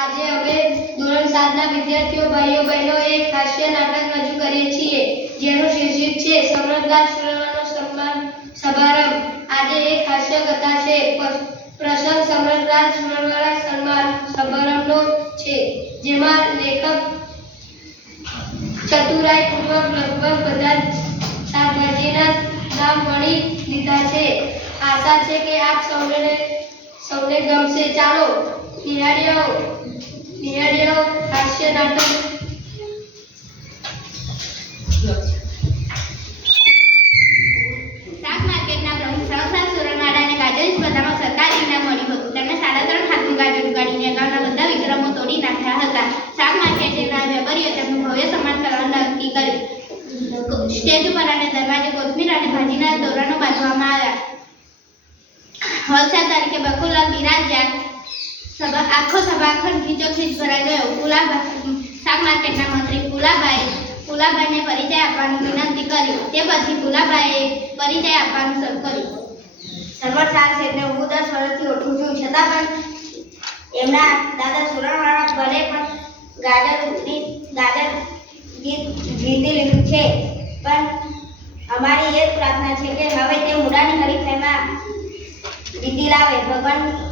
આજે અમે ધોરણ સાતના વિદ્યાર્થીઓ ભાઈઓ બહેનો એક હાસ્ય નાટક રજૂ કરીએ છીએ. જેનું શીર્ષક છે, સમજદાર સુરવાનો સન્માન સમારંભ આજે એક હાસ્ય કથા છે પ્રસંગ સમજદાર સુરવાળા સન્માન સમારંભનો છે જેમાં લેખક ચતુરાઈપૂર્વક લગભગ બધા શાકભાજીના નામ ભણી લીધા છે. આશા છે કે આપ સૌને સૌને ગમશે. ચાલો નિહાળીઓ નિહાળીઓ હાસ્ય શાક માર્કેટના પ્રમુખ સહસા સુરનવાડાને ગાજર સ્પર્ધામાં સરકાર ઇનામ મળ્યું હતું. તેમણે સાડા ત્રણ હાથનું ગાજર ઉગાડીને અગાઉના બધા વિક્રમો તોડી નાખ્યા હતા. શાક માર્કેટના વેપારીઓ તેમનું ભવ્ય સન્માન કરવાનું નક્કી કર્યું. સ્ટેજ ઉપર અને દરવાજે કોથમીર અને ભાજીના તોરણો બાંધવામાં આવ્યા. હોલસેલ તરીકે બકુલાલ બિરાજ્યા સભા આખો સભાખંડ ખીચોખીચ ભરાઈ ગયો. પુલાબા શાક માર્કેટના મંત્રી પુલાભાઈ પુલાભાઈને પરિચય આપવાની વિનંતી કરી. તે પછી પુલાભાઈએ પરિચય આપવાનું શરૂ કર્યું. સરવર શાહ શેઠને હું દસ વર્ષથી ઓળખું છું. છતાં પણ એમના દાદા સુરણવાળા ભલે પણ ગાજર ઉતરી ગાજર ગીત જીતી લીધું છે. પણ અમારી એ જ પ્રાર્થના છે કે હવે તે મુડાની હરીફાઈમાં જીતી લાવે. ભગવાન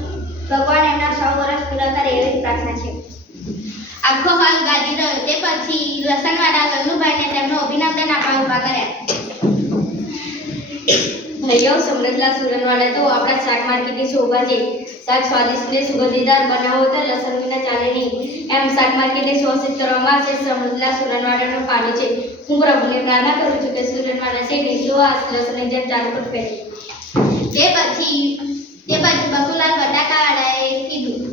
ભગવાન એમના સો વર્ષ પૂરા કરે એવી પ્રાર્થના છે. આખો હોલ ગાજી રહ્યો. તે પછી લસણવાડા લલ્લુભાઈને તેમનો અભિનંદન આપવા ઊભા કર્યા. ભાઈઓ સમૃદ્ધલા સુરનવાડા તો આપણા શાક માર્કેટની શોભા છે શાક સ્વાદિષ્ટ ને સુગંધીદાર બનાવો તો લસણ વિના ચાલે નહીં. એમ શાક માર્કેટને શોષિત કરવામાં આવશે. સમૃદ્ધલા સુરનવાડાનો ફાળો છે. હું પ્રભુને પ્રાર્થના કરું છું કે સુરનવાડા છે. વિશ્વાસ લસણની જેમ ચાલુ પર ફેરે તે પછી તે પછી બકુલાલ બટાકાવાળાએ કીધું,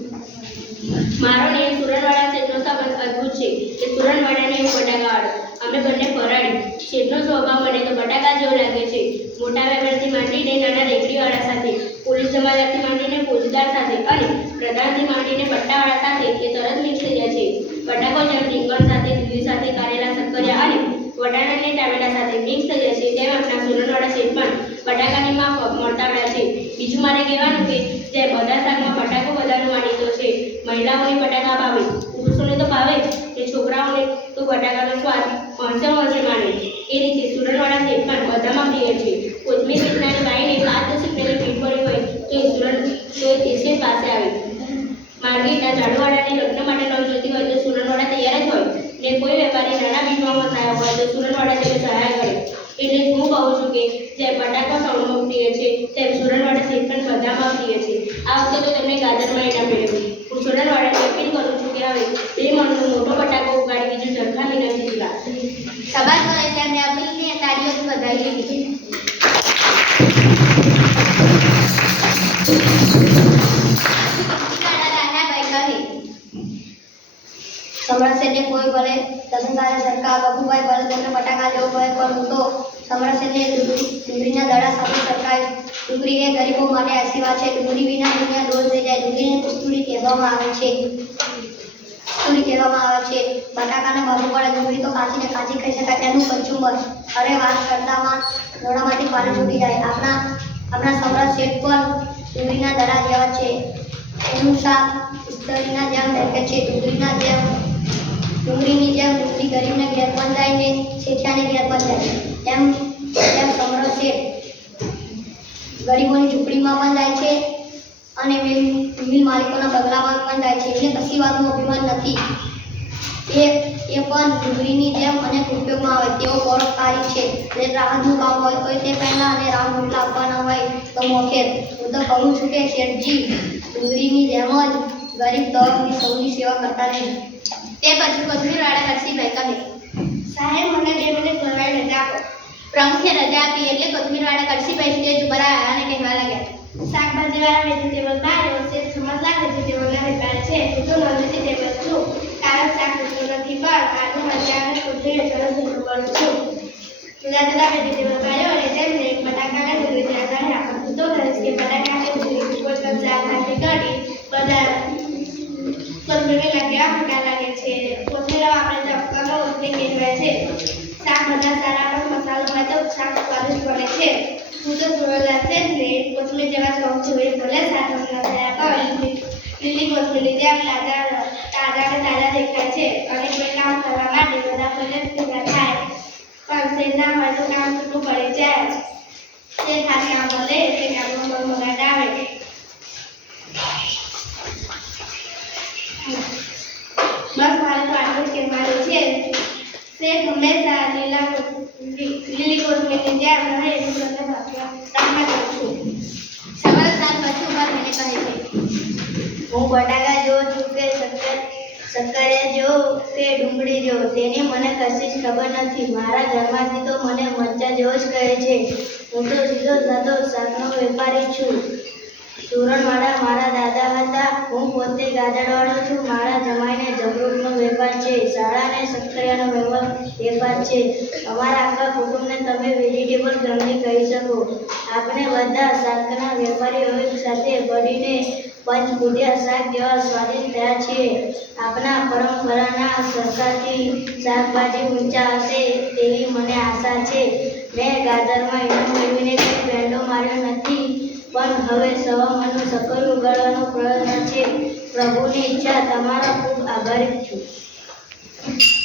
મારો નિયમ સુરણવાળા શેઠનો સંબંધ અદ્ભુત છે. કે સુરણવાળાને એવું બટાકાવાળો. અમે બંને ફરાડી શેઠનો સ્વભાવ મને તો બટાકા જેવો લાગે છે. મોટા વેપારથી માંડીને નાના રેકડીવાળા સાથે, પોલીસ જમાદારથી માંડીને ફોજદાર સાથે અને પ્રધાનથી માંડીને પટ્ટાવાળા સાથે એ તરત મિક્સ થઈ જાય છે. બટાકો જેમ રીંગણ સાથે, દૂધી સાથે, કારેલા, શક્કરિયા અને વટાણાને ટામેટા સાથે મિક્સ થઈ જાય છે. તેમ આપણા સુરણવાળા શેઠ પણ બટાકાની માફક મળતાવડા છે. બીજું મારે કહેવાનું કે જે બધા શાકમાં બટાકો બધાનો માનીતો છે મહિલાઓને બટાકા ભાવે, પુરુષોને તો ભાવે કે છોકરાઓને તો બટાકાનો સ્વાદ મળશે મળશે માને. એ રીતે સુરણવાળા છે પણ બધામાં પ્રિય છે. કોથમીર વેચનારી બાઈને પાંચ દસ રૂપિયાની પીઠ પડી હોય તો એ સુરણ તો એ પાસે આવે. માર્કેટના ઝાડુવાળાને લગ્ન માટે નવ જોતી હોય તો સુરણવાળા તૈયાર જ હોય. ને કોઈ વેપારી નાના બીજમાં થયા હોય તો સુરનવાડા તેને સહાય કરે. એટલે હું કહું છું કે જે બટાકા સૌનો પ્રિય છે, તેમ સુરણવાળા શેઠ પણ બધામાં પ્રિય છે. આ વખતે તો તેમણે ગાજરમાં ઇનામ મેળવ્યું હું સુરનવાડાને અપીલ કરું છું કે હવે બે મણનો મોટો બટાકો ઉગાડી બીજું ઝરખા વિનંતી દીધા સભાસદોએ તેમને અપીલની તાળીઓથી વધાવી લીધી પણ હું તો તો કાચીને કાચી ખાઈ શકાય. એનું કચુંબર અરે વાત કરતામાં મોઢામાંથી પાણી છૂટી જાય. આપણા આપણા સમ્રાટ શેઠ પણ ડુંગળીના દડા જેવા છે. એનું શાક ઉસ્તરીના જેમ દેખે છે, ડુંગળીના જેમ ડુંગળીની જેમ ડુંગળી ગરીબને ઘેર પણ જાય ને શેઠિયાને ઘેર પણ જાય. એમ એમ સમરો છે. ગરીબોની ઝૂંપડીમાં પણ જાય છે અને મિલ માલિકોના બંગલામાં પણ જાય છે. એટલે કશી વાતનું અભિમાન નથી. એ એ પણ ડુંગળીની જેમ અનેક ઉપયોગમાં આવે તેઓ પરોપકારી છે. જે રાહતનું કામ હોય તો તે પહેલાં અને રાહ રોટલા આપવાના હોય તો મોખેર હું તો કહું છું કે શેઠજી, ડુંગળીની જેમ જ ગરીબ દોરની સૌની સેવા કરતા નહીં તે પછી કોથમીરવાળા હર્ષિભાઈ કહે, સાહેબ, મને બે મિનિટ ભરવાની રજા આપો. પ્રમુખે રજા આપી એટલે કોથમીરવાળા કરશીભાઈ સ્ટેજ ઉપર આવ્યા અને કહેવા લાગ્યા શાકભાજીવાળા વેજીટેબલ બાર છે સમજદાર વેજીટેબલના વેપાર છે. હું તો નોન વેજીટેબલ છું. કારણ શાક નથી પણ આલુ મરચાં અને કોથમીર વેચવાનો છું. જુદા જુદા વેજીટેબલ કર્યો અને તેમને બટાકાને ડુંગળીના આધારે આપું તો કહીશ કે બટાકાને ડુંગળી કોઈ કબજા શાકભાજી કરી બધા કોથમીર લાગ્યા મોટા લાગે છે? કોથમીર આપણે ચપકાનો કોથમીર કહેવાય છે, શાક બધા સારા, પણ મસાલો હોય તો શાક સ્વાદિષ્ટ બને છે. હું તો જોયેલા છે ને, કોથમીર જેવા ચોક જોઈએ ભલે શાક મસાલા લીલી કોથમીરની જેમ તાજા ને તાજા દેખાય છે અને કોઈ કામ કરવા માટે બધા પ્રયત્ન ભેગા થાય. પણ શેઠના માટે કામ છૂટું પડી જાય તે હાથ કામ મળે તે કામનો બગાડ આવે. બસ મારે તો આટલું જ કહેવાનું છે. શેઠ હંમેશા લીલા લીલી કોથમીરની જેમ રહે એવું તમને પ્રાર્થના કરું છું. સવાલ સાત પછી થઈને કહે છે, હું શક્કર શક્કરિયા જોઉં કે ડુંગળી જેવો તેની મને કશી જ ખબર નથી. મારા ઘરમાંથી તો મને મરચા જેવો જ કહે છે. હું તો સીધો સાધો શાકનો વેપારી છું. સુરણવાળા મારા દાદા હતા. હું પોતે ગાદડવાળો છું. મારા જમરૂખનો વેપાર છે શાળાને શક્કરિયાનો વેપાર વેપાર છે. અમારા આખા કુટુંબને તમે વેજીટેબલ ફેમિલી કહી શકો. આપણે બધા શાકના વેપારીઓ સાથે મળીને પંચભૂટિયા શાક જેવા સ્વાદિષ્ટ થયા છીએ. આપણા પરંપરાના સરકારથી શાકભાજી ઊંચા હશે તેવી મને આશા છે. મેં ગાજરમાં ઇનામ મેળવીને કોઈ પેન્ડો માર્યો નથી, પણ હવે સવારનું સકલ ઉગાડવાનો પ્રયત્ન છે. પ્રભુની ઈચ્છા, તમારો ખૂબ આભારી છું. Thank you.